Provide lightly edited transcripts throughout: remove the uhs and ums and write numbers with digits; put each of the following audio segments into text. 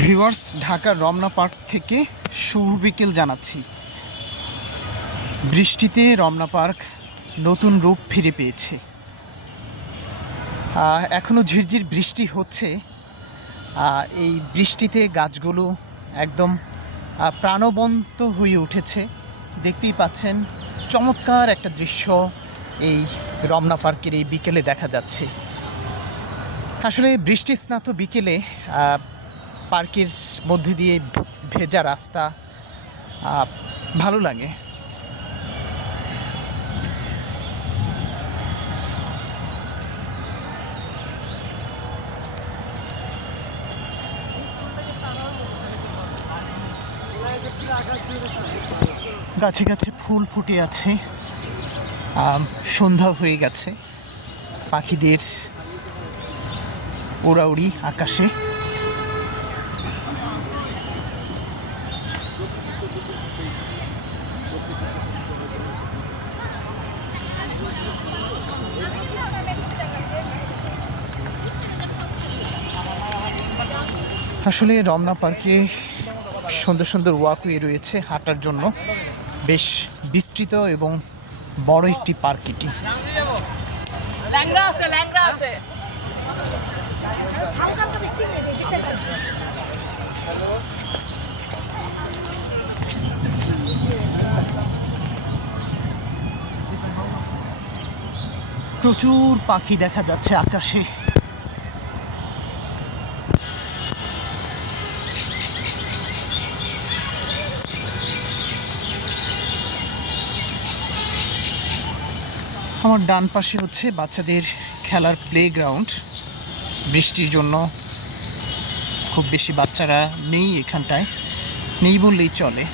Viewers, ঢাকার Ramna park থেকে শুভ বিকেল জানাচ্ছি। বৃষ্টিতে রমনা পার্ক নতুন রূপ ফিরে পেয়েছে। এখনও ঝিরঝির বৃষ্টি হচ্ছে। এই বৃষ্টিতে গাছগুলো একদম প্রাণবন্ত হয়ে উঠেছে। দেখতেই পাচ্ছেন, চমৎকার একটা দৃশ্য এই রমনা পার্কের এই বিকেলে দেখা যাচ্ছে। আসলে বৃষ্টি স্নাত বিকেলে পার্কের মধ্যে দিয়ে ভেজা রাস্তা ভালো লাগে। গাছে গাছে ফুল ফুটে আছে। সন্ধ্যা হয়ে গেছে, পাখিদের উড়াউড়ি আকাশে। আসলে রমনা পার্কে সুন্দর সুন্দর ওয়াকওয়ে রয়েছে হাঁটার জন্য। বেশ বিস্তৃত এবং বড় একটি পার্ক এটি। প্রচুর পাখি দেখা যাচ্ছে আকাশে। আমার ডান পাশে হচ্ছে বাচ্চাদের খেলার প্লেগ্রাউন্ড। বৃষ্টির জন্য খুব বেশি বাচ্চারা নেই এখানটায়, নেই বললেই চলে।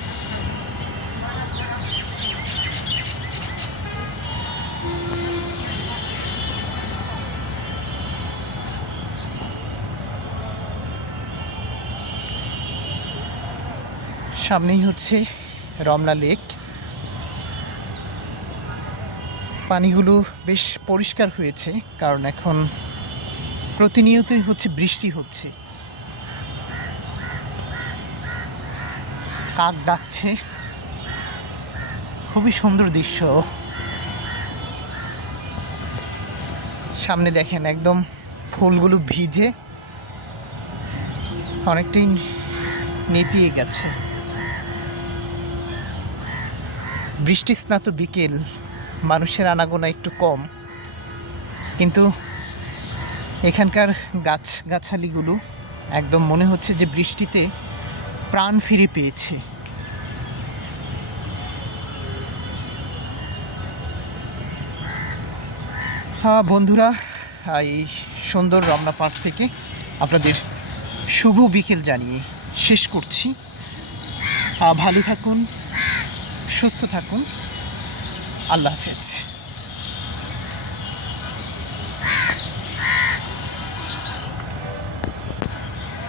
সামনেই হচ্ছে রমনা লেক। পানিগুলো বেশ পরিষ্কার হয়েছে, কারণ এখন প্রতিনিয়তই হচ্ছে বৃষ্টি হচ্ছে। কাক ডাকছে, খুবই সুন্দর দৃশ্য। সামনে দেখেন, একদম ফুলগুলো ভিজে অনেকটাই নেতিয়ে গেছে। বৃষ্টি স্নাত বিকেল, মানুষের আনাগোনা একটু কম, কিন্তু এখানকার গাছগাছালিগুলো একদম মনে হচ্ছে যে বৃষ্টিতে প্রাণ ফিরে পেয়েছে। বন্ধুরা, এই সুন্দর রমনা পার্ক থেকে আপনাদের শুভ বিকেল জানিয়ে শেষ করছি। ভালো থাকুন, সুস্থ থাকুন। আল্লাহ হাফেজ।